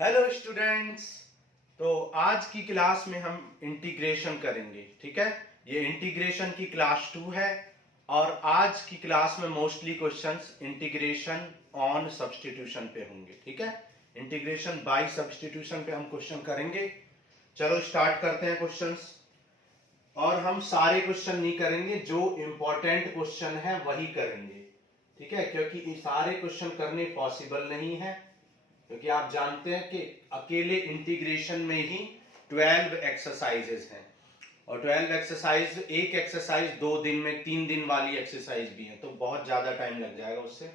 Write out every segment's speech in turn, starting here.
Hello students. तो आज की क्लास में हम इंटीग्रेशन करेंगे। ठीक है, ये इंटीग्रेशन की क्लास 2 है और आज की क्लास में mostly questions integration on substitution पे होंगे। ठीक है, इंटीग्रेशन बाय सब्स्टिट्यूशन पे हम क्वेश्चन करेंगे। चलो स्टार्ट करते हैं क्वेश्चंस। और हम सारे क्वेश्चन नहीं करेंगे, जो इंपॉर्टेंट क्वेश्चन है वही करेंगे। ठीक है, क्योंकि ये सारे क्वेश्चन करने पॉसिबल नहीं है, क्योंकि आप जानते हैं कि अकेले इंटीग्रेशन में ही 12 एक्सरसाइजेस हैं और 12 एक्सरसाइज, एक एक्सरसाइज 2 दिन में, 3 दिन वाली एक्सरसाइज भी है, तो बहुत ज्यादा टाइम लग जाएगा उससे।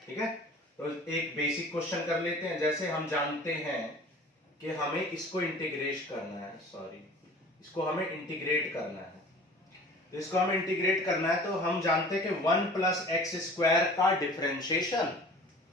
ठीक है, तो एक बेसिक क्वेश्चन कर लेते हैं। जैसे हम जानते हैं कि हमें इसको इंटीग्रेट करना है, इसको हमें इंटीग्रेट करना है। तो इसको हमें इंटीग्रेट करना है, तो हम जानते हैं कि 1 प्लस एक्स स्क्वायर का डिफरेंशिएशन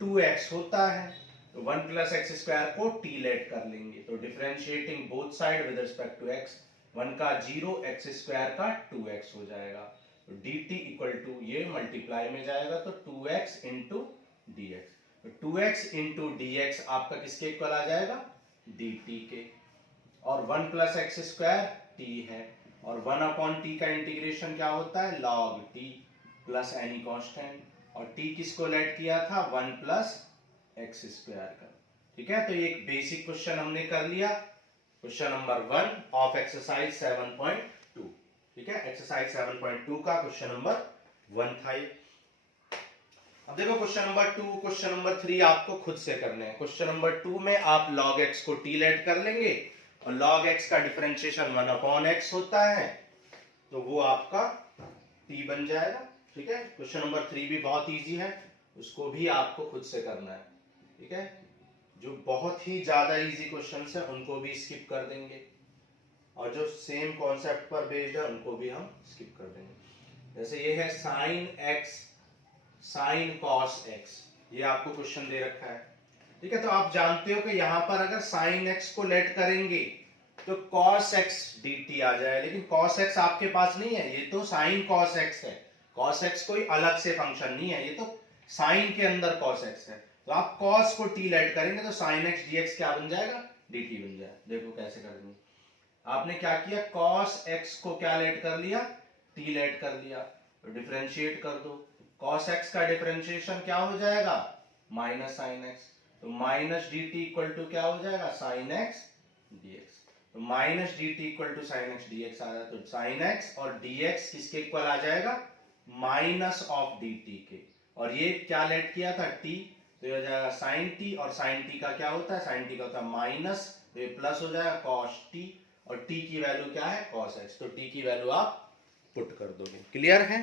2x होता है। तो 1 प्लस एक्स स्क्वायर को टी लेट कर लेंगे, तो differentiating both side with respect to x, 1 का 0, एक्स स्क्वायर का 2x हो जाएगा। तो dt इक्वल टू, ये मल्टीप्लाई में जाएगा तो 2x इंटू डी एक्स। तो 2x इंटू डी एक्स आपका किसके इक्वल आ जाएगा, dt के। और 1 प्लस एक्स स्क्वायर टी है, और 1 अपॉन टी का इंटीग्रेशन क्या होता है, log T plus any constant. और टी किसको लेट किया था, 1 प्लस एक्स स्क्वायर का। ठीक है, तो ये एक बेसिक क्वेश्चन हमने कर लिया, क्वेश्चन नंबर 1 ऑफ एक्सरसाइज 7.2। ठीक है, एक्सरसाइज 7.2 का क्वेश्चन नंबर 1 था ये। अब देखो क्वेश्चन नंबर 2, क्वेश्चन नंबर 3 आपको खुद से करने हैं। क्वेश्चन नंबर 2 में आप log x को t लेट कर लेंगे, और log x का डिफरेंशिएशन 1 अपॉन x होता है, तो वो आपका t बन जाएगा। ठीक है, क्वेश्चन नंबर 3 भी बहुत इजी है, उसको भी आपको खुद से करना है। ठीक है, जो बहुत ही ज्यादा इजी क्वेश्चंस है उनको भी स्किप कर देंगे, और जो सेम कॉन्सेप्ट पर बेस्ड है उनको भी हम स्किप कर देंगे। जैसे ये है sine x sine cos x, ये आपको क्वेश्चन दे रखा है। ठीक है, तो आप जानते हो कि यहां पर अगर साइन x को लेट करेंगे तो cos x dt आ जाए, लेकिन cos x आपके पास नहीं है, ये तो साइन cos x है। cos x कोई अलग से फंक्शन नहीं है, ये तो साइन के अंदर cos x है। तो आप cos को t लेट करेंगे तो sin x dx क्या बन जाएगा, dt बन जाएगा। देखो कैसे करेंगे, आपने क्या किया, cos x को क्या लेट कर लिया, t लेट कर लिया, तो डिफरेंशिएट कर दो। cos x का डिफरेंशिएशन क्या हो जाएगा, माइनस साइन x, तो minus d t equal to क्या हो जाएगा, साइन x dx। तो minus d t equal to sine x dx आ जाएगा, तो साइन x और dx किसके इक्वल आ जाएगा, माइनस ऑफ डी टी के। और ये क्या लेट किया था, t, तो ये हो जाएगा साइन t, और साइन t का क्या होता है, साइन t का होता है माइनस, तो ये प्लस हो जाएगा cos t, और t की वैल्यू क्या है, cos x, तो t की वैल्यू आप पुट कर दोगे। क्लियर है,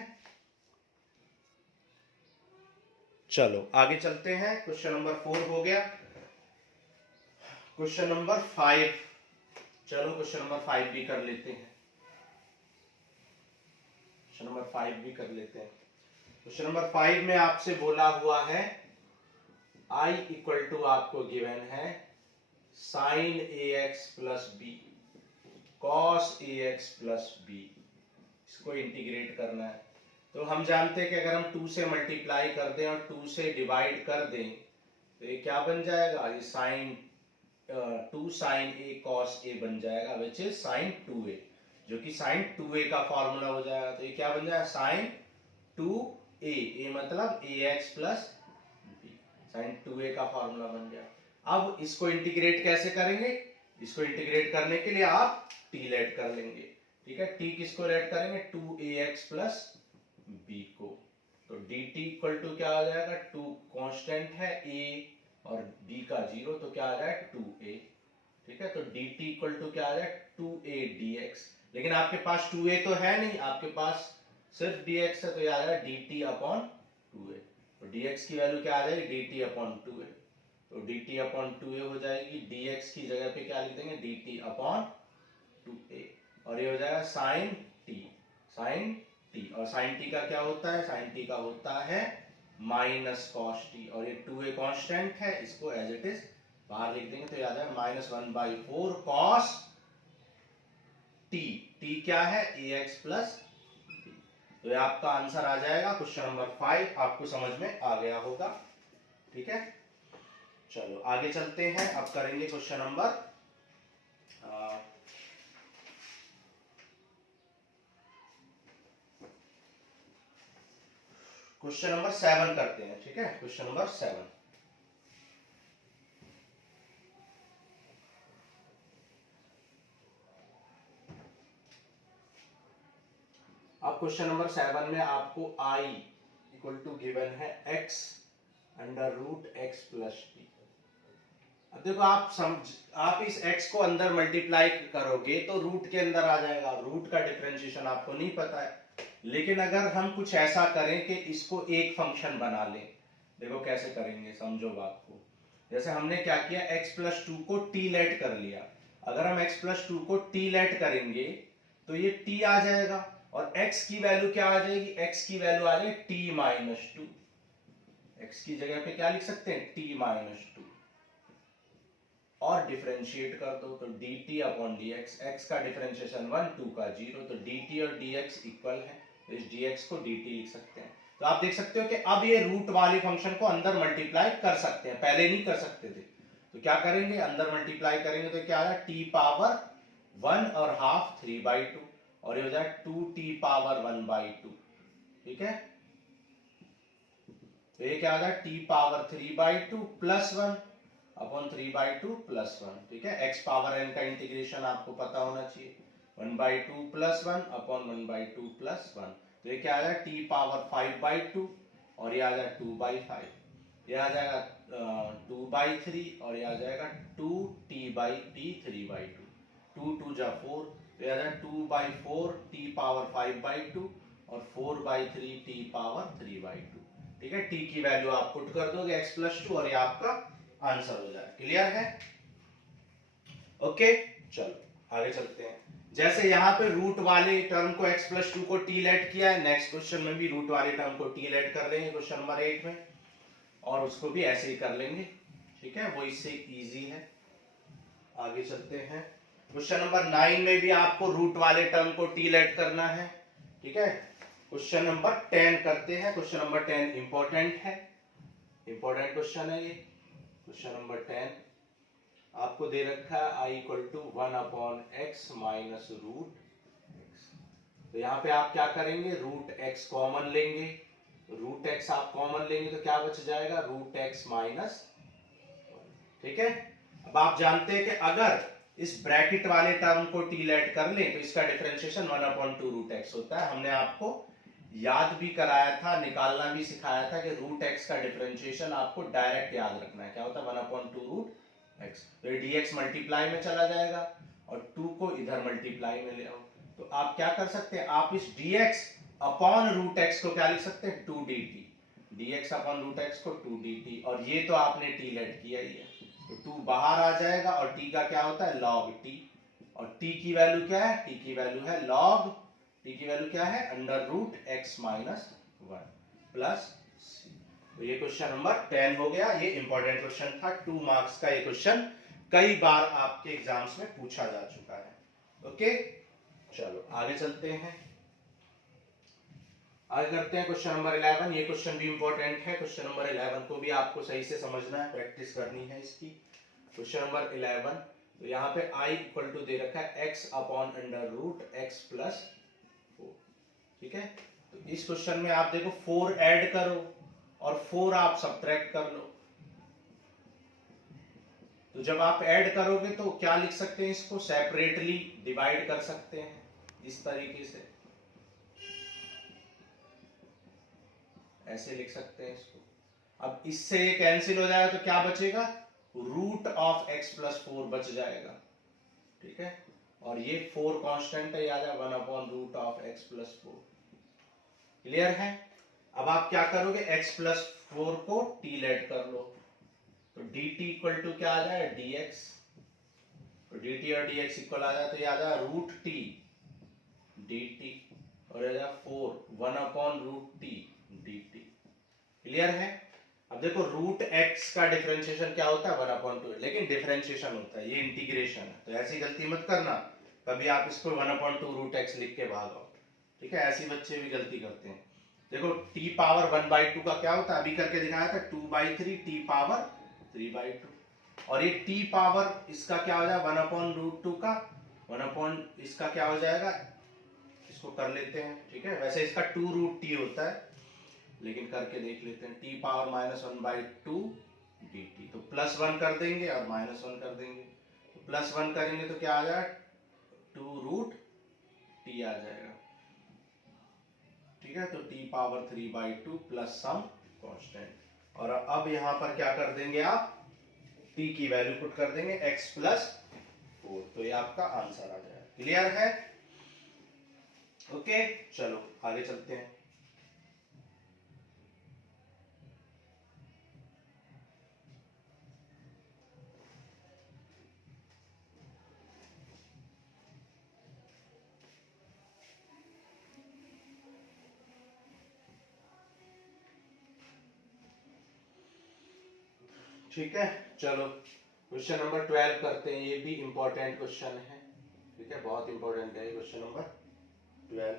चलो आगे चलते हैं। क्वेश्चन नंबर 4 हो गया, क्वेश्चन नंबर 5। चलो क्वेश्चन नंबर 5 भी कर लेते हैं, क्वेश्चन नंबर 5 भी कर लेते हैं। क्वेश्चन नंबर 5 में आपसे बोला हुआ है i इक्वल टू, आपको गिवन है sign A x plus B cos A x plus B, इसको इंटीग्रेट करना है। तो हम जानते हैं कि अगर हम 2 से मल्टीप्लाई कर दें और 2 से डिवाइड कर दें तो ये क्या बन जाएगा, ये sign 2 sign A cos A बन जाएगा, विच इज साइन 2a, जो कि साइन 2a का फॉर्मूला हो जाएगा। तो ये क्या बन जाएगा, साइन 2a, ए मतलब ax plus b, sign 2a का फॉर्मूला बन गया। अब इसको इंटीग्रेट कैसे करेंगे, इसको इंटीग्रेट करने के लिए आप t लेट कर लेंगे। ठीक है, t किसको लेट करेंगे, 2ax प्लस b को, तो dt इक्वल टू क्या आ जाएगा, 2 कांस्टेंट है a और b का 0, तो क्या आ जाएगा 2a। ठीक है, तो dt इक्वल टू क्या आ जाएगा 2a dx, लेकिन आपके पास 2a तो है नहीं, आपके पास सिर्फ dx है, तो ये आ जाएगा dt अपॉन 2a। तो dx की वैल्यू क्या आ जाएगी, dt अपॉन 2a, तो dt अपॉन 2a हो जाएगी। dx की जगह पे क्या लिख देंगे, dt अपॉन 2a, और ये हो जाएगा साइन t, और साइन t का क्या होता है, साइन t का होता है माइनस कॉस t, और ये 2a कांस्टेंट है, इसको एज इट इज बाहर लिख देंगे, तो याद है -1/4 कॉस t, t क्या है, ax प्लस b। तो ये आपका आंसर आ जाएगा, क्वेश्चन नंबर 5 आपको समझ में आ गया होगा। ठीक है, चलो आगे चलते हैं, अब करेंगे क्वेश्चन नंबर क्वेश्चन नंबर 7 करते हैं। ठीक है, क्वेश्चन नंबर 7। अब क्वेश्चन नंबर 7 में आपको i इक्वल टू गिवन है x under root x plus t. अब देखो आप इस x को अंदर मल्टीप्लाई करोगे तो रूट के अंदर आ जाएगा। रूट का डिफरेंशिएशन आपको नहीं पता है, लेकिन अगर हम कुछ ऐसा करें कि इसको एक फंक्शन बना लें, देखो कैसे करेंगे, समझो बात को। जैसे हमने क्या किया, x प्लस टू को t लेट कर लिया। अगर हम x प्लस टू को t लेट करेंगे तो ये t आ जाएगा और x की वैल्यू क्या आ जाएगी, x की वैल्यू आ जाएगी t माइनस टू। x की जगह पे क्या लिख सकते हैं, t माइनस टू, और डिफरेंशिएट कर दो तो dt अपॉन dx। x का डिफरेंशिएशन 1, 2 का 0, तो dt और dx इक्वल है, तो इस dx को dt लिख सकते हैं। तो आप देख सकते हो कि अब ये रूट वाले फंक्शन को अंदर मल्टीप्लाई कर सकते हैं, पहले नहीं कर सकते थे। तो क्या करेंगे, अंदर मल्टीप्लाई करेंगे तो क्या आएगा, t पावर 1 और हाफ 3/2, और ये हो जाए 2t पावर 1/2। ठीक है, तो ये क्या आ जाए, t power 3/2 plus 1 upon 3/2 plus 1। ठीक है, x पावर n का इंटीग्रेशन आपको पता होना चाहिए, 1/2 प्लस 1 अपॉन 1/2 प्लस 1। तो ये क्या आ जाएगा, t पावर 5/2 और ये आ जाएगा 2/5, ये आ जाएगा 2/3 और ये आ जाएगा 2t/t 3/2, 2 2 जा 4, तो ये आ जाएगा 2/4 t पावर 5/2 और 4/3 t पावर 3/2। ठीक है, t की वैल्यू आप पुट कर दोगे x प्लस टू और ये आपका आंसर हो जाए। क्लियर है? ओके, चलो आगे चलते हैं। जैसे यहाँ पे रूट वाले टर्म को x प्लस टू को t लेट किया है, नेक्स्ट क्वेश्चन में भी रूट वाले टर्म को t लेट कर लेंगे क्वेश्चन नंबर 8 में, और उसको भी ऐसे ही कर लेंगे। ठीक है, वो इससे इजी है। आगे चलते हैं, क्वेश्चन नंबर 9 में भी आपको रूट वाले टर्म को t लेट करना है। ठीक है, क्वेश्चन नंबर 10 करते हैं। क्वेश्चन नंबर 10 इंपॉर्टेंट है, इंपॉर्टेंट क्वेश्चन है ये। क्वेश्चन नंबर 10 आपको दे रखा है i equal to 1 upon x minus root x. तो यहाँ पे आप क्या करेंगे, रूट x कॉमन लेंगे, रूट x आप कॉमन लेंगे तो क्या बच जाएगा, रूट x माइनस। ठीक है, अब आप जानते हैं कि अगर इस ब्रैकेट वाले टर्म को t लेट कर लें तो इसका डिफरेंशिएशन 1/2 रूट x होता है। हमने आपको याद भी कराया था, निकालना भी सिखाया था कि रूट x का डिफरेंशिएशन आपको डायरेक्ट याद रखना है, क्या होता है 1/2 रूट x। तो ये dx मल्टीप्लाई में चला जाएगा और 2 को इधर मल्टीप्लाई में ले आओ, तो आप क्या कर सकते हैं, आप इस dx अपॉन रूट x को क्या लिख सकते हैं, 2dt, dx upon root x को 2dt, और ये तो आपने t लेट किया ही है, तो 2 बाहर आ जाएगा और t का क्या होता है, log t, और t की वैल्यू क्या है, t की वैल्यू है log, t की वैल्यू क्या है, under root x minus 1 plus c। तो ये क्वेश्चन नंबर 10 हो गया। ये इंपॉर्टेंट क्वेश्चन था, 2 मार्क्स का ये क्वेश्चन कई बार आपके एग्जाम्स में पूछा जा चुका है। ओके, चलो आगे चलते हैं, आगे करते हैं क्वेश्चन नंबर 11। ये क्वेश्चन भी इंपॉर्टेंट है, क्वेश्चन नंबर 11 को भी आपको सही से समझना है, प्रैक्टिस करनी है इसकी। क्वेश्चन नंबर 11, तो यहाँ पे i इक्वल टू दे रखा है x upon under root x plus 4। ठीक है, तो इस क्वेश्चन में आप देखो 4 ऐड करो और 4 आप सब्ट्रैक्ट कर लो। तो जब आप ऐड करोगे तो क्या लिख सकते हैं, इसको सेपरेटली डिवाइड कर सकते हैं इस तरीके से, ऐसे लिख सकते हैं इसको। अब इससे ये कैंसिल हो जाएगा तो क्या बचेगा, रूट ऑफ x प्लस 4 बच जाएगा। ठीक है, और ये 4 कांस्टेंट है, याद है 1 upon root of x plus 4। Clear है? अब आप क्या करोगे, x प्लस 4 को t लेट कर लो, तो dt इक्वल टू क्या आ जाए, dx, तो dt और dx इक्वल आ जाए तो ये आ जाए रूट t dt, और आ जाए 4 1 upon root t dt। Clear है? अब देखो रूट x का डिफरेंशिएशन क्या होता है, 1/2, लेकिन डिफरेंशिएशन होता है, ये इंटीग्रेशन है, तो ऐसी गलती मत करना कभी आप इसको 1/2 रूट x लिख के भागो। ठीक है, ऐसी बच्चे भी गलती करते हैं। देखो t पावर 1/2 का क्या होता है, अभी करके दिखाया था 2/3 t पावर 3/2 और ये t पावर इसका क्या हो जाएगा 1/√2 का 1 इसका क्या हो जाएगा, इसको कर लेते हैं, ठीक है। वैसे इसका 2√t होता है लेकिन करके देख लेते हैं। t पावर -1/2 dt, तो +1 कर देंगे और -1 कर देंगे, तो +1 करेंगे तो क्या आ जाएगा 2√t आ जाएगा, ठीक है। तो t power 3/2 plus some constant, और अब यहां पर क्या कर देंगे आप, t की वैल्यू पुट कर देंगे x + 4, तो ये आपका आंसर आ जाएगा। क्लियर है? ओके, चलो आगे चलते हैं। ठीक है, चलो क्वेश्चन नंबर 12 करते हैं। ये भी इंपॉर्टेंट क्वेश्चन है, ठीक है, बहुत इंपॉर्टेंट है क्वेश्चन नंबर 12।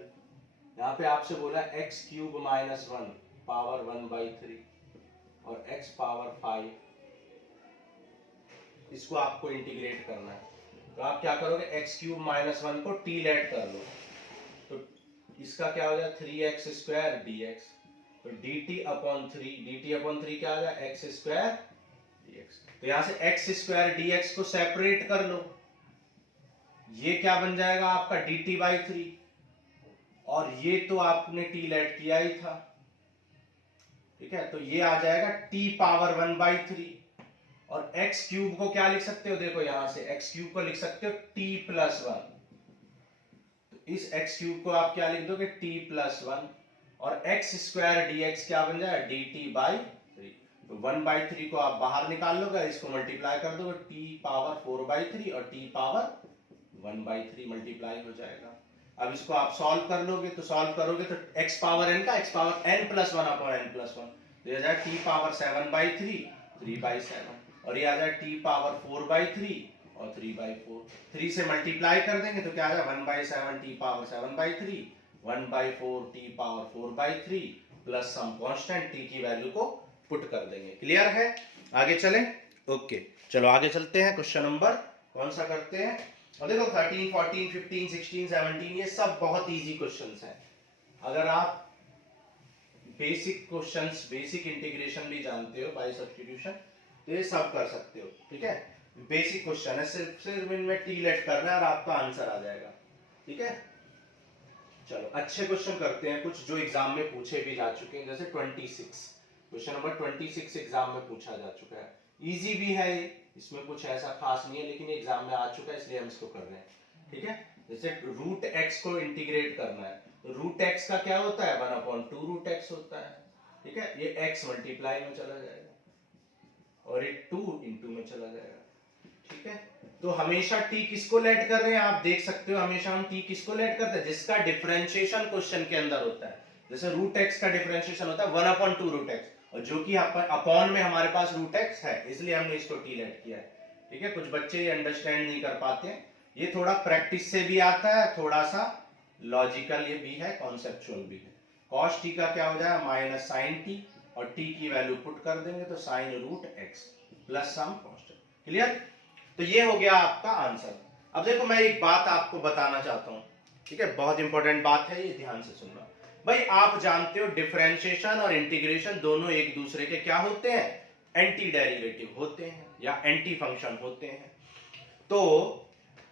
यहाँ पे आपसे बोला x³ - 1 पावर 1/3 और x पावर 5, इसको आपको इंटीग्रेट करना है। तो आप क्या करोगे, x³ - 1 को t लेट कर लो, तो इसका क्या हो जाएगा 3x² dx, तो dt/3 क्या आ जाएगा x² dx। तो यहां से x² dx को सेपरेट कर लो, ये क्या बन जाएगा आपका dt/3, और ये तो आपने t लेट किया ही था, ठीक है। तो ये आ जाएगा t पावर 1/3, और x³ को क्या लिख सकते हो, देखो यहां से x³ को लिख सकते हो t+1, तो इस x³ को आप क्या लिख दोगे t+1, और x² dx क्या बन जाएगा dt/3, तो 1/3 को आप बाहर निकाल लोगे, इसको मल्टीप्लाई कर दोगे t पावर 4/3 और t पावर 1/3 मल्टीप्लाई हो जाएगा। अब इसको आप सॉल्व कर लोगे, तो सॉल्व करोगे तो x पावर n का x पावर n+1/n+1, तो ये आ जाएगा t पावर 7/3 3/7, और ये आ जाएगा t पावर 4/3 और 3/4, 3 से मल्टीप्लाई कर देंगे तो क्या आ जाएगा 1/7 t power 7/3 1/4 t power 4/3 plus some constant t की वैल्यू को पुट कर देंगे। क्लियर है? आगे चलें? ओके, चलो आगे चलते हैं। क्वेश्चन नंबर कौन सा करते हैं, और देखो 13, 14, 15, 16, 17 ये सब बहुत इजी क्वेश्चंस हैं। अगर आप बेसिक क्वेश्चंस, बेसिक इंटीग्रेशन भी जानते हो बाय सब्स्टिट्यूशन, तो ये सब कर सकते हो, ठीक है। बेसिक क्वेश्चन है, सिर्फ इनमें टी लेट करना है और आपका आंसर आ जाएगा, ठीक है। चलो अच्छे क्वेश्चन करते हैं, कुछ जो एग्जाम में पूछे भी जा चुके हैं, जैसे 26 क्वेश्चन नंबर 26 एग्जाम में पूछा जा चुका है, इजी भी है ये, इसमें कुछ ऐसा खास नहीं है, लेकिन एग्जाम में आ चुका है इसलिए हम इसको कर रहे हैं, ठीक है। जैसे √x को इंटीग्रेट करना है, तो √x का क्या होता है 1/2√x होता है, ठीक है। ये x मल्टीप्लाई में चला जाएगा और ये 2 इंटू में चला जाएगा, ठीक है। तो हमेशा t किसको लेट कर रहे हैं, आप देख सकते हो हमेशा हम t किसको लेट करते हैं, जिसका डिफरेंशिएशन क्वेश्चन के अंदर होता है। जैसे √x का डिफरेंशिएशन होता है 1/2√x, और जो कि अपॉन में हमारे पास √x है, इसलिए हमने इसको t लेट किया है, ठीक है। कुछ बच्चे ये अंडरस्टैंड नहीं कर पाते हैं, ये थोड़ा प्रैक्टिस से भी आता है, थोड़ा सा लॉजिकल ये भी है, कॉन्सेप्चुअल भी है। cos t का क्या हो जाएगा -sin t, और t की वैल्यू पुट कर देंगे तो sin√x plus some constant. Clear? तो ये हो गया आपका आंसर। अब देखो मैं एक बात आपको बताना चाहता हूं, ठीक है, बहुत इंपॉर्टेंट बात है ये, ध्यान से सुनना भाई। आप जानते हो डिफरेंशिएशन और इंटीग्रेशन दोनों एक दूसरे के क्या होते हैं, एंटी डेरिवेटिव होते हैं या एंटी फंक्शन होते हैं। तो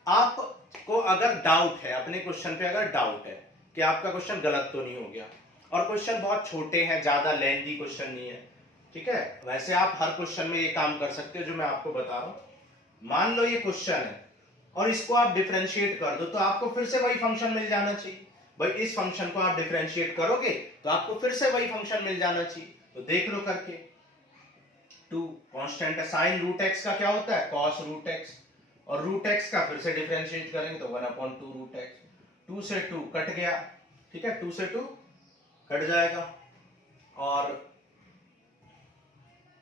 आपको अगर डाउट है, अपने क्वेश्चन पे अगर डाउट है कि आपका क्वेश्चन गलत तो नहीं हो गया, और क्वेश्चन बहुत छोटे हैं, ज्यादा लेंथी क्वेश्चन नहीं है, ठीक है। वैसे आप हर क्वेश्चन में ये काम कर सकते हो जो मैं आपको बता रहा हूं। मान लो ये क्वेश्चन है और इसको आप डिफरेंशिएट कर दो, तो आपको फिर से वही फंक्शन मिल जाना चाहिए। भाई इस फंक्शन को आप डिफरेंशिएट करोगे तो आपको फिर से वही फंक्शन मिल जाना चाहिए, तो देख लो करके। 2 कांस्टेंट है, sin√x का क्या होता है cos√x, और √x का फिर से डिफरेंशिएट करेंगे तो 1/2√x, 2 से 2 कट गया, ठीक है, 2 से 2 कट जाएगा, और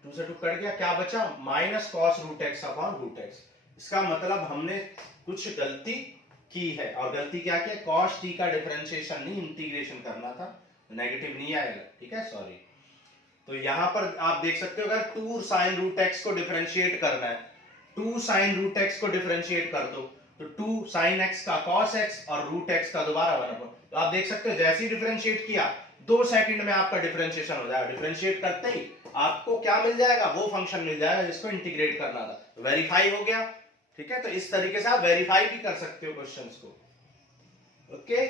2 से 2 कट गया, क्या बचा -cos√x/√x। इसका मतलब हमने कुछ गलती की है, और गलती क्या की है, cos t का डिफरेंशिएशन नहीं इंटीग्रेशन करना था, नेगेटिव नहीं आएगा, ठीक है, सॉरी। तो यहां पर आप देख सकते हो, अगर 2 sin रूट एक्स को डिफरेंशिएट करना है, 2 sin रूट एक्स को डिफरेंशिएट कर दो, तो 2 sin x का cos x और रूट x का दोबारा 1 अपॉन, तो आप देख सकते हो जैसे ही डिफरेंशिएट किया 2 सेकंड में आपका डिफरेंशिएशन हो जाएगा। डिफरेंशिएट करते ही आपको क्या मिल जाएगा, वो फंक्शन मिल जाएगा जिसको इंटीग्रेट करना था, तो वेरीफाई हो गया। ठीक है, तो इस तरीके से आप वेरीफाई भी कर सकते हो क्वेश्चंस को। ओके,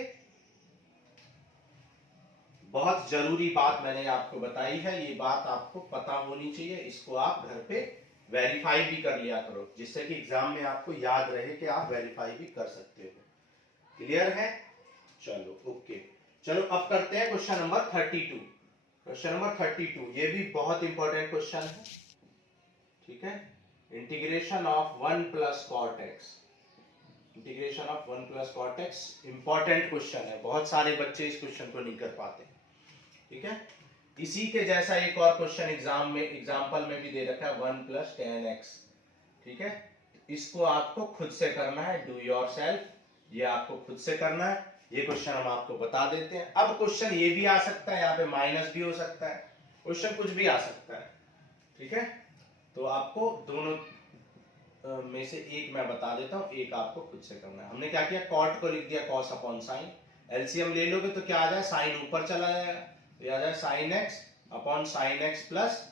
बहुत जरूरी बात मैंने आपको बताई है, ये बात आपको पता होनी चाहिए, इसको आप घर पे वेरीफाई भी कर लिया करो, जिससे कि एग्जाम में आपको याद रहे कि आप वेरीफाई भी कर सकते हो। क्लियर है? चलो ओके, चलो अब करते हैं क्वेश्चन नंबर 32। क्वेश्चन नंबर 32 ये भी बहुत इंपॉर्टेंट क्वेश्चन है। ठीक है, integration of 1 plus cot x, integration of 1 plus cot x important question है, बहुत सारे बच्चे इस क्वेश्चन को नहीं कर पाते। ठीक है, इसी के जैसा एक और क्वेश्चन एग्जाम में, एग्जाम्पल में भी दे रखा है 1 प्लस टेन एक्स। ठीक है, इसको आपको खुद से करना है, डू योरसेल्फ, ये आपको खुद से करना है। ये क्वेश्चन हम आपको बता देते हैं। अब क्वेश्चन ये भी आ सकता है, यहाँ पे माइनस भी हो सकता है, क्वेश्चन कुछ भी आ सकता है। ठीक है, तो आपको दोनों में से एक मैं बता देता हूं, एक आपको खुद से करना है। हमने क्या किया, कॉट को लिख दिया कॉस अपॉन साइन, एलसीएम ले लोगे तो क्या आ जाए, साइन ऊपर चला जाएगा, तो ये आ जाए sine x upon sine x plus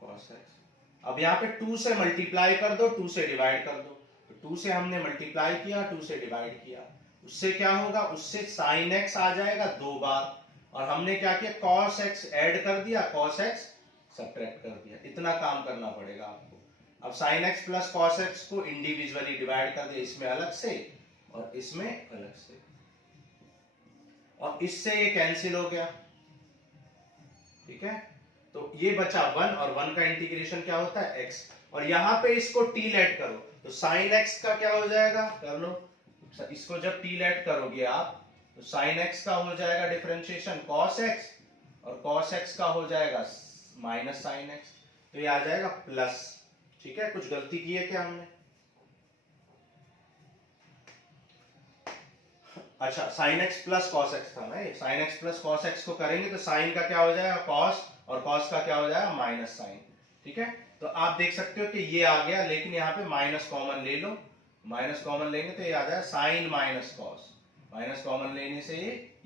cos x. अब यहाँ पे 2 से मल्टीप्लाई कर दो, 2 से डिवाइड कर दो, तो 2 से हमने मल्टीप्लाई किया, 2 से डिवाइड किया, उससे क्या होगा, उससे साइन एक्स आ जाएगा 2 बार, और हमने क्या किया, कॉस एक्स ऐड कर दिया, कॉस एक्स सब्ट्रैक्ट कर दिया। इतना काम करना पड़ेगा आपको। अब sin x plus cos x को इंडिविजुअली डिवाइड कर दे, इसमें अलग से और इसमें अलग से, और इससे ये कैंसिल हो गया। ठीक है, तो ये बचा 1, और 1 का इंटीग्रेशन क्या होता है, x, और यहां पे इसको t लेट करो, तो sin x का क्या हो जाएगा, कर लो, इसको जब t लेट करोगे आप, तो sin x का हो जाएगा डिफरेंशिएशन cos x, और cos x का हो जाएगा माइनस sin x, तो ये आ जाएगा प्लस। ठीक है, कुछ गलती की है क्या हमने? अच्छा, sin x plus cos x था ना, ये sin x plus cos x को करेंगे तो sin का क्या हो जाएगा cos, और cos का क्या हो जाएगा माइनस sin। ठीक है, तो आप देख सकते हो कि ये आ गया, लेकिन यहाँ पे माइनस कॉमन ले लो, माइनस कॉमन लेंगे तो ये आ जाएगा sin minus cos, minus common लेने से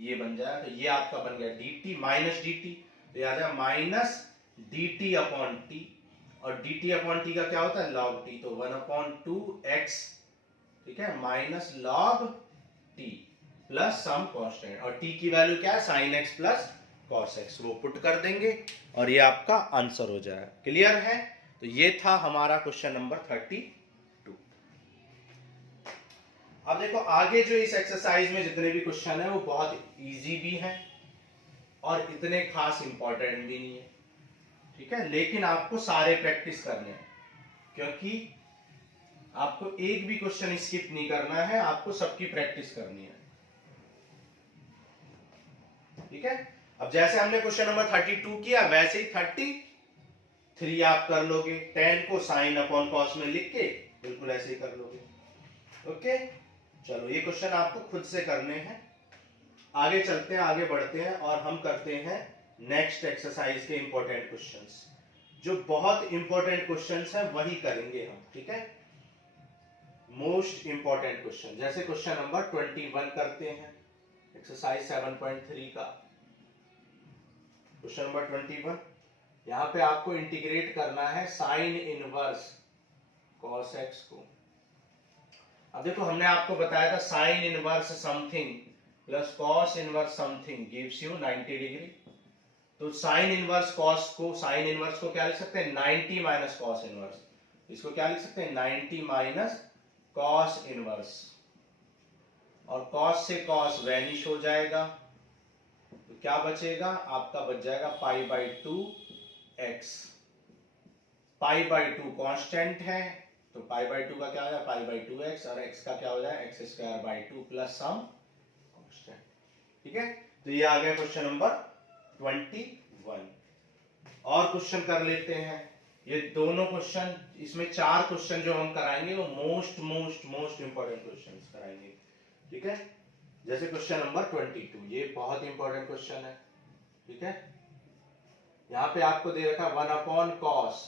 ये बन जाएगा, तो ये आपका बन गया dt माइनस dt, तो ये आ जाएगा माइनस dt अपॉन t, और dt अपॉन टी का क्या होता है, log t, तो 1 अपॉन 2x, ठीक है, minus log t plus some constant, और t की वैल्यू क्या है, sin x plus cos x, वो पुट कर देंगे और ये आपका आंसर हो जाएगा। क्लियर है? तो ये था हमारा क्वेश्चन नंबर 32। अब देखो आगे जो इस एक्सरसाइज में जितने भी क्वेश्चन है वो बहुत इजी भी हैं और इतने खास इंपॉर्टेंट भी नहीं है। ठीक है, लेकिन आपको सारे प्रैक्टिस करने हैं, क्योंकि आपको एक भी क्वेश्चन स्किप नहीं करना है, आपको सबकी प्रैक्टिस करनी है। ठीक है, अब जैसे हमने क्वेश्चन नंबर 32 किया, वैसे ही 33 आप कर लोगे, 10 को साइन अपॉन कॉस में लिख के बिल्कुल ऐसे ही कर लोगे। ओके, चलो ये क्वेश्चन आपको खुद से करने हैं। आगे चलते हैं, आगे बढ़ते हैं, और हम करते हैं नेक्स्ट एक्सरसाइज के इंपॉर्टेंट क्वेश्चंस। जो बहुत इंपॉर्टेंट क्वेश्चंस हैं वही करेंगे हम। ठीक है, मोस्ट इंपॉर्टेंट क्वेश्चन, जैसे क्वेश्चन नंबर 21 करते हैं, एक्सरसाइज 7.3 का क्वेश्चन नंबर 21। यहां पे आपको इंटीग्रेट करना है साइन इनवर्स cos x को। अब देखो हमने आपको बताया था sine inverse something plus cos inverse something gives you 90 degree. तो साइन इनवर्स cos को, साइन इनवर्स को क्या लिख सकते हैं, 90 माइनस cos इनवर्स, इसको क्या लिख सकते हैं, 90 माइनस cos इनवर्स, और cos से cos वैनिश हो जाएगा, तो क्या बचेगा आपका, बच जाएगा pi by 2 x. Pi by 2 constant है, तो पाई बाई 2 का क्या हो जाएगा, पाई बाई 2 एक्स, और एक्स का क्या हो जाएगा, x square by 2 plus some constant. ठीक है, तो ये आ गया क्वेश्चन नंबर 21। और क्वेश्चन कर लेते हैं, ये दोनों क्वेश्चन, इसमें 4 क्वेश्चन जो हम कराएंगे वो मोस्ट इंपॉर्टेंट क्वेश्चन कराएंगे। ठीक है, जैसे क्वेश्चन नंबर 22, ये बहुत इंपॉर्टेंट क्वेश्चन है। ठीक है, यहाँ पे आपको दे रखा 1 upon cos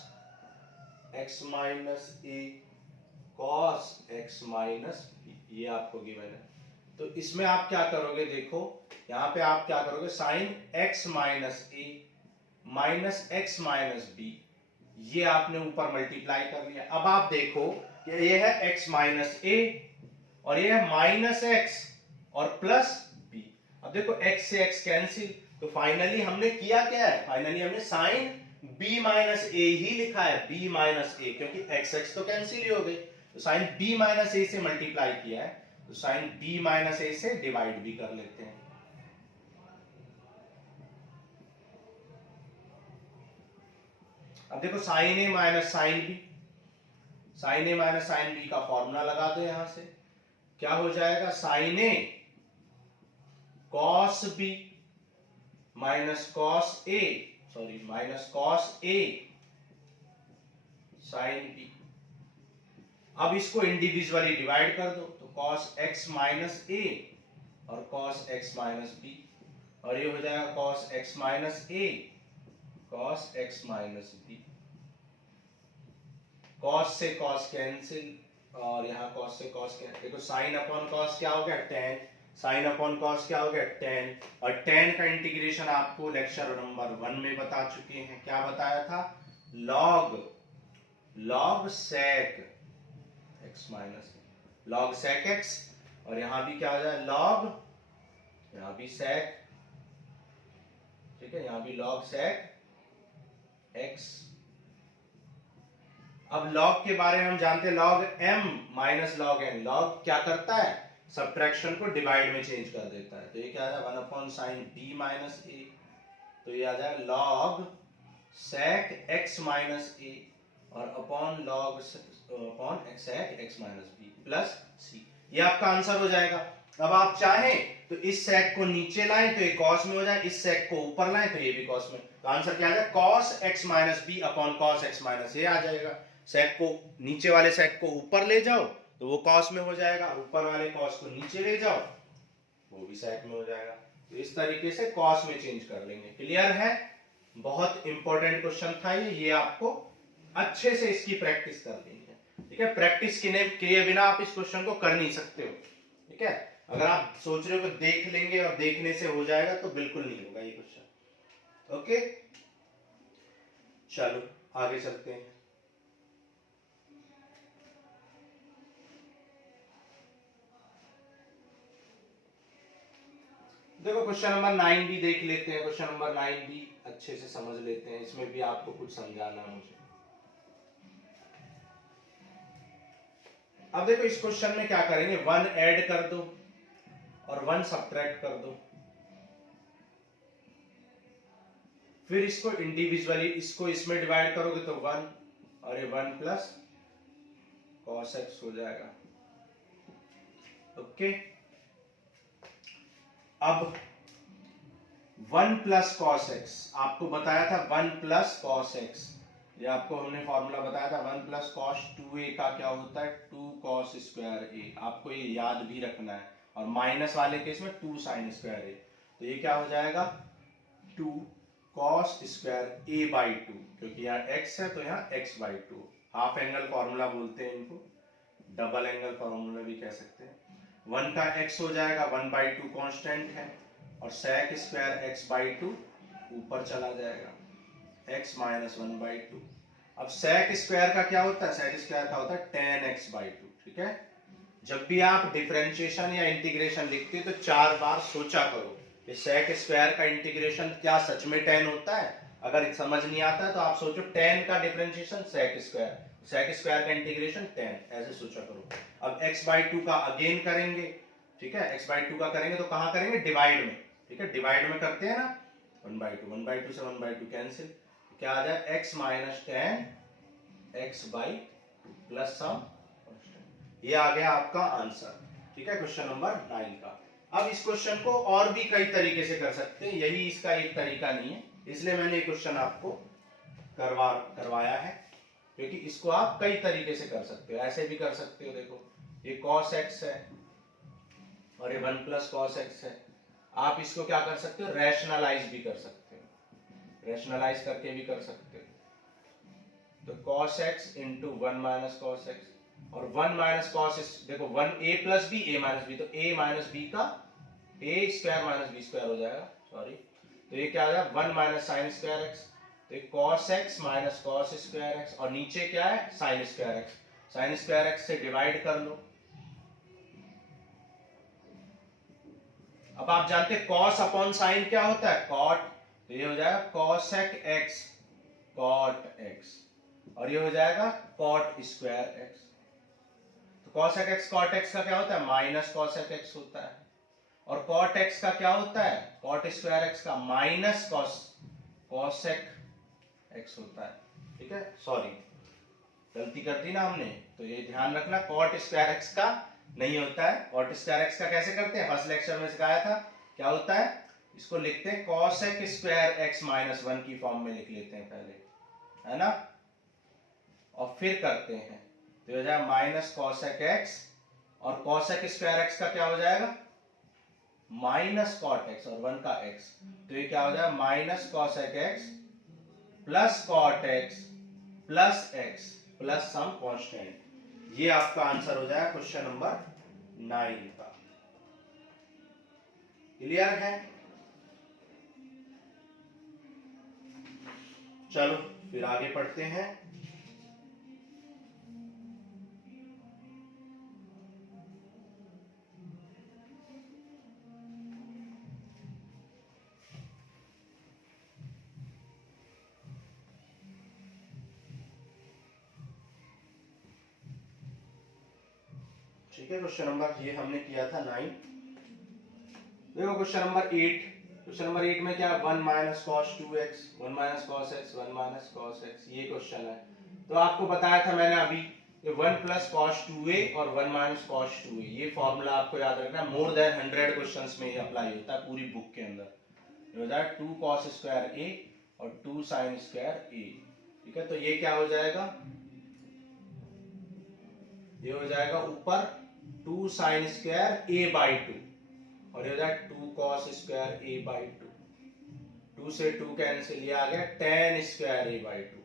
x minus a cos x minus B, ये आपको गिवन है। तो इसमें आप क्या करोगे, देखो यहाँ पे आप क्या करोगे, साइन x माइनस ए माइनस x माइनस बी, ये आपने ऊपर मल्टीप्लाई कर लिया। अब आप देखो कि ये है x माइनस ए और ये है माइनस x और प्लस b। अब देखो x से x कैंसिल, तो फाइनली हमने किया क्या है, फाइनली हमने साइन b माइनस ए ही लिखा है, b माइनस ए, क्योंकि x x तो कैंसिल ही हो गए, तो साइन b माइनस ए से मल्टीप्लाई किया है, तो साइन b माइनस ए से डिवाइड भी कर लेते हैं। अब देखो साइन ए माइनस साइन बी, साइन ए माइनस साइन बी का फॉर्मूला लगा दो, यहां से क्या हो जाएगा, sign A cos B minus cos A, sorry minus cos A sine B. अब इसको इंडिविजुअली डिवाइड कर दो, तो कॉस एक्स माइनस ए और कॉस एक्स माइनस बी, और ये हो जाएगा cos x minus a cos x minus b. Cos से कॉस कैंसिल और यहाँ कॉस से कॉस कैंसिल, देखो साइन अपॉन कॉस क्या हो गया, टेन, साइन अपॉन कॉस क्या हो गया, टेन, और टेन का इंटीग्रेशन आपको लेक्चर नंबर 1 में बता चुके हैं। क्या बताया था, log sec x minus log sec x, और यहां भी क्या हो जाए लॉग, यहां भी सेक, ठीक है, यहां भी लॉग सेक एक्स। अब लॉग के बारे में हम जानते हैं, log m minus log n, log क्या करता है, सब्ट्रैक्शन को डिवाइड में चेंज कर देता है, तो ये क्या आ जाए 1 upon sine b minus a, तो ये आ जाए log sec x minus a और upon log upon sec x minus b plus c, ये आपका आंसर हो जाएगा। अब आप चाहें तो इस सेक को नीचे लाएं तो ये कॉस में हो जाए, इस सेक को ऊपर लाएं तो ये भी कॉस में, तो आंसर क्या आ जाए, cos x minus b upon cos x minus a आ जाएगा। सेक को नीचे वाले सेक को ऊपर ले जाओ तो वो कॉस में हो जाएगा, ऊपर वाले कॉस को नीचे ले जाओ वो भी सेक में हो जाएगा। तो इस तरीके से कॉस में चेंज कर लेंगे। क्लियर है, बहुत इंपॉर्टेंट क्वेश्चन था ये आपको अच्छे से इसकी प्रैक्टिस कर लेनी है, ठीक है। प्रैक्टिस किए बिना आप इस क्वेश्चन को कर नहीं सकते हो, ठीक है। अगर आप सोच रहे हो कि देख लेंगे और देखने से हो जाएगा तो बिल्कुल नहीं होगा ये क्वेश्चन। ओके, चलो आगे चलते हैं। देखो क्वेश्चन नंबर 9 भी देख लेते हैं, क्वेश्चन नंबर 9 भी अच्छे से समझ लेते हैं, इसमें भी आपको कुछ समझाना है मुझे। अब देखो इस क्वेश्चन में क्या करेंगे, 1 ऐड कर दो और 1 सब्ट्रैक्ट कर दो, फिर इसको इंडिविजुअली इसको इसमें डिवाइड करोगे तो 1 और ये 1 प्लस cos x हो जाएगा। ओके, अब 1 प्लस cos x आपको बताया था, 1 प्लस cos x, ये आपको हमने फॉर्मूला बताया था, 1 प्लस cos 2a का क्या होता है 2 cos स्क्वायर a, आपको ये याद भी रखना है, और माइनस वाले केस में 2 sin स्क्वायर a, तो ये क्या हो जाएगा 2 cos स्क्वायर a बाई 2, क्योंकि यहाँ x है तो यहाँ x by 2, half angle formula बोलते हैं इनको, डबल एंगल फॉर्मूला भी कह सकते हैं। 1 का x हो जाएगा 1 बाई 2 कॉन्स्टेंट है, और sec स्क्वायर x बाई 2 ऊपर चला जाएगा x माइनस 1 बाई 2। अब sec स्क्वायर का क्या होता है, sec स्क्वायर का होता है tan x बाई 2, ठीक है। जब भी आप डिफरेंशिएशन या इंटीग्रेशन लिखते हो तो 4 बार सोचा करो कि sec स्क्वायर का इंटीग्रेशन क्या सच में tan होता है, अगर समझ नहीं आता है तो आप सोचो tan का differentiation sec square, sec square का इंटीग्रेशन tan, ऐसे सोचा करो। अब x बाई 2 का अगेन करेंगे, ठीक है, x बाई 2 का करेंगे तो कहां करेंगे, डिवाइड में, ठीक है, डिवाइड में करते हैं ना, 1 बाई 2, 1 बाई 2 से 1 बाई 2 कैंसिल, क्या आ जाए x minus tan x by 2 plus some, ये आ गया आपका आंसर, ठीक है, क्वेश्चन नंबर 9 का। अब इस क्वेश्चन को और भी कई तरीके से कर सकते हैं, यही इसका एक तरीका नहीं है, इसलिए मैंने ये क्वेश्चन आपको करवाया है, क्योंकि इसको आप कई तरीके से कर सकते हो, ऐसे भी कर सकते हो, देखो ये cos x है और ये 1 प्लस cos x है, आप इसको क्या कर सकते हो, रैशनलाइज भी कर सकते हो, रैशनलाइज करके भी कर सकते हो। तो cos x into 1 minus cos x और 1 माइनस कॉस, देखो 1 a plus b a minus b, तो a माइनस बी का a square minus b square हो जाएगा, सॉरी। तो ये क्या हो जाएगा 1 माइनस साइन स्क्वायर एक्स, तो cos x minus cos square x और नीचे क्या है sine square x, sine square x से डिवाइड कर लो। अब आप जानते हैं cos अपॉन साइन क्या होता है cot, तो ये हो जाएगा cosec x cot x और ये हो जाएगा cot स्क्वायर x। तो cosec x cot x का क्या होता है माइनस cosec x होता है और cot x का क्या होता है cot स्क्वायर x का माइनस cosec x होता है, ठीक है। सॉरी गलती कर दी ना हमने, तो ये ध्यान रखना cot स्क्वायर x का नहीं होता है। cot स्क्वायर x का कैसे करते हैं, फर्स्ट लेक्चर में सिखाया था, क्या होता है इसको लिखते हैं cosec स्क्वायर x माइनस 1 की फॉर्म में लिख लेते हैं पहले, है ना, और फिर करते हैं तो हो जाएगा माइनस cosec x और cosec स्क्वायर x का क्या हो जाएगा माइनस cot x और 1 का x, तो ये क्या हो जाएगा minus cosec x plus cot x plus x plus some constant. ये आपका आंसर हो जाएगा क्वेश्चन नंबर 9 का। क्लियर है? चलो फिर आगे पढ़ते हैं। ठीक है, क्वेश्चन नंबर ये हमने किया था 9। देखो क्वेश्चन नंबर 8, क्वेश्चन नंबर 8 में क्या 1 minus cos 2x 1 minus cos x 1 minus cos x, ये क्वेश्चन है। तो आपको बताया था मैंने अभी 1 प्लस कॉस 2a और 1 माइनस कॉस 2a, ये फॉर्मूला आपको याद रखना, मोर देन 100 क्वेश्चंस में ये अप्लाई होता है पूरी बुक के अंदर। हो जाएगा 2 कॉस स्क्वायर a और 2 साइन स्क्वायर a, ठीक है। तो ये क्या हो जाएगा, ये हो जाएगा ऊपर 2 साइन स्क्वायर a बाई 2 और ये हो जाएगा 2 कॉस स्क्वायर a बाई 2, 2 से 2 कैंसिल, ये आ गया tan स्क्वायर a बाई 2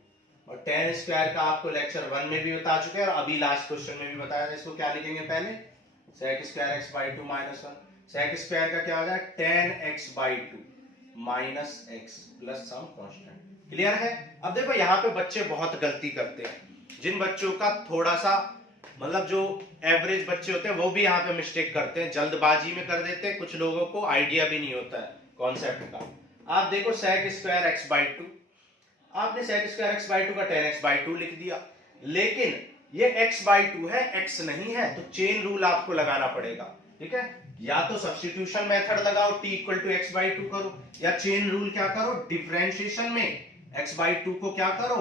और tan स्क्वायर का आपको लेक्चर 1 में भी बता चुके हैं और अभी लास्ट क्वेश्चन में भी बताया था। इसको क्या लिखेंगे पहले sec square x by 2 minus 1, sec square का क्या हो जाएगा tan x by 2 minus x plus some constant. Clear है? अब देखो यहाँ पे बच्चे बहुत गलती करते हैं, जिन बच्चों का थोड़ा सा मतलब जो एवरेज बच्चे होते हैं वो भी यहाँ पे मिस्टेक करते हैं, जल्दबाजी में कर देते हैं, कुछ लोगों को आइडिया भी नहीं होता है कॉन्सेप्ट का। आप देखो sec स्क्वायर x बाई 2, आपने sec स्क्वायर x बाई 2 का tan x बाई 2 लिख दिया, लेकिन ये x बाई 2 है x नहीं है, तो चेन रूल आपको लगाना पड़ेगा, ठीक है। या तो सब्स्टिट्यूशन मेथड लगाओ t equal to x by 2 करो, या चेन रूल क्या करो डिफरेंशिएशन में x बाई 2 को क्या करो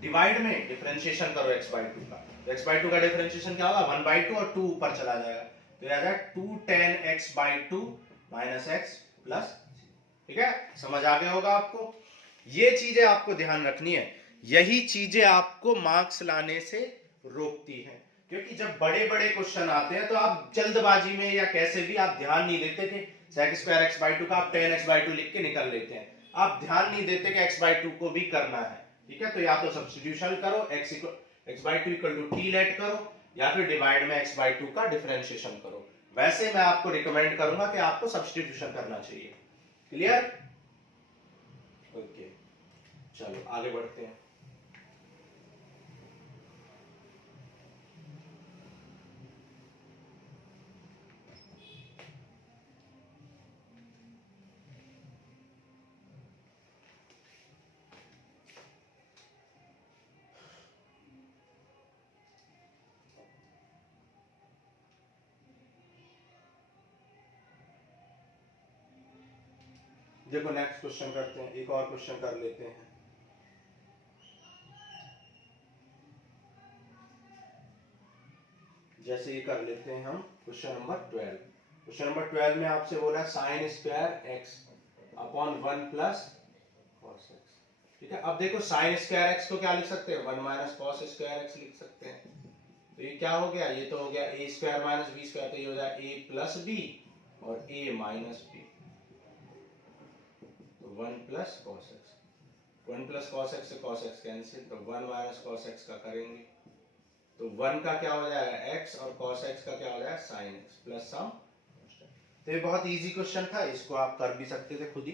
डिवाइड में डिफरेंशिएशन करो x बाई 2 का। x बाई 2 का डिफरेंशिएशन क्या होगा 1 बाई 2 और 2 ऊपर चला जाएगा, तो आ जाएगा 2 tan x by 2 minus x plus, ठीक है। समझ आ गया होगा आपको, ये चीजें आपको ध्यान रखनी है, यही चीजें आपको मार्क्स लाने से रोकती हैं, क्योंकि जब बड़े बड़े क्वेश्चन आते हैं तो आप जल्दबाजी में या कैसे भी आप ध्यान नहीं देते कि sec स्क्वायर x बाई 2 का आप tan x बाई 2 लिख के निकल लेते हैं, आप ध्यान नहीं देते कि x बाई 2 को भी करना है, ठीक है। तो या तो सब्स्टिट्यूशन करो x by 2 equal to t let करो, या फिर डिवाइड में x बाई 2 का डिफरेंशिएशन करो। वैसे मैं आपको रिकमेंड करूंगा कि आपको सब्स्टिट्यूशन करना चाहिए। क्लियर? ओके, चलो आगे बढ़ते हैं। देखो नेक्स्ट क्वेश्चन करते हैं, एक और क्वेश्चन कर लेते हैं। जैसे ये कर लेते हैं हम क्वेश्चन नंबर 12। क्वेश्चन नंबर 12 में आपसे बोला sign square x upon 1 plus cos x, ठीक है। अब देखो साइन स्क्वायर एक्स को क्या लिख सकते हैं 1 माइनस कॉस स्क्वायर एक्स लिख सकते हैं, तो ये क्या हो गया, ये तो हो गया ए स्क्वायर माइनस बी स्क्वायर, तो ये हो जाएगा ए प्लस बी और ए माइनस बी, तो 1 plus cos x. 1 plus cos x से कॉस एक्स कैंसिल, तो 1 माइनस कॉस एक्स का करेंगे तो 1 का क्या हो जाएगा x और cos x का क्या हो जाएगा sin x प्लस सम। तो ये बहुत इजी क्वेश्चन था, इसको आप कर भी सकते थे खुद ही,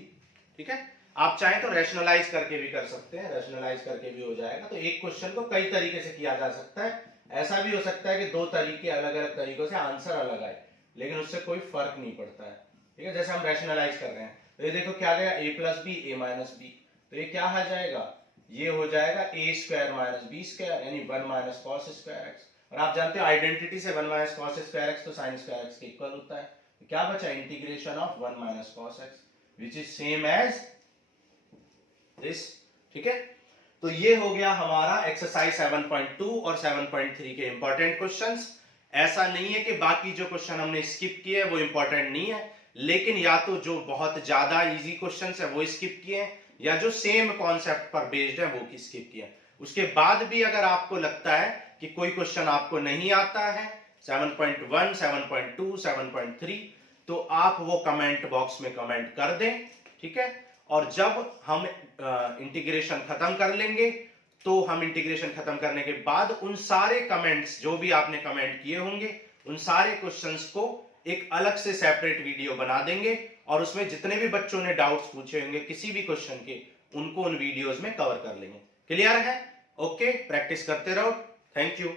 ठीक है। आप चाहें तो रैशनलाइज करके भी कर सकते हैं, रैशनलाइज करके भी हो जाएगा। तो एक क्वेश्चन को कई तरीके से किया जा सकता है, ऐसा भी हो सकता है कि दो तरीके अलग अलग तरीकों से आंसर अलग आए, लेकिन उससे कोई फर्क नहीं पड़ता है, ठीक है। जैसे हम रैशनलाइज कर रहे हैं तो ये देखो क्या गया a plus b a minus b, तो ये क्या आ जाएगा, ये हो जाएगा a square minus b square यानी 1 माइनस कॉस स्क्वायर एक्स। और आप जानते हो आइडेंटिटी से 1 माइनस कॉस स्क्वायर एक्स तो साइन स्क्वायर एक्स के इक्वल होता है। तो क्या बचा, integration of 1 minus cos x which is same as this, ठीक है। तो ये हो गया हमारा एक्सरसाइज 7.2 और 7.3 के इंपॉर्टेंट क्वेश्चंस। ऐसा नहीं है कि बाकी जो क्वेश्चन हमने स्किप किए वो इंपॉर्टेंट नहीं है, लेकिन या तो जो बहुत ज्यादा इजी क्वेश्चंस है वो स्किप किए हैं, या जो सेम कॉन्सेप्ट पर बेस्ड है वो स्किप किए। उसके बाद भी अगर आपको लगता है कि कोई क्वेश्चन आपको नहीं आता है 7.1, 7.2, 7.3, तो आप वो कमेंट बॉक्स में कमेंट कर दें, ठीक है। और जब हम इंटीग्रेशन खत्म कर लेंगे तो हम इंटीग्रेशन खत्म करने के बाद उन सारे कमेंट्स जो भी आपने कमेंट किए होंगे उन सारे क्वेश्चंस को एक अलग से सेपरेट वीडियो बना देंगे और उसमें जितने भी बच्चों ने डाउट्स पूछे होंगे किसी भी क्वेश्चन के उनको उन वीडियोस में कवर कर लेंगे। क्लियर है? ओके, प्रैक्टिस करते रहो। Thank you.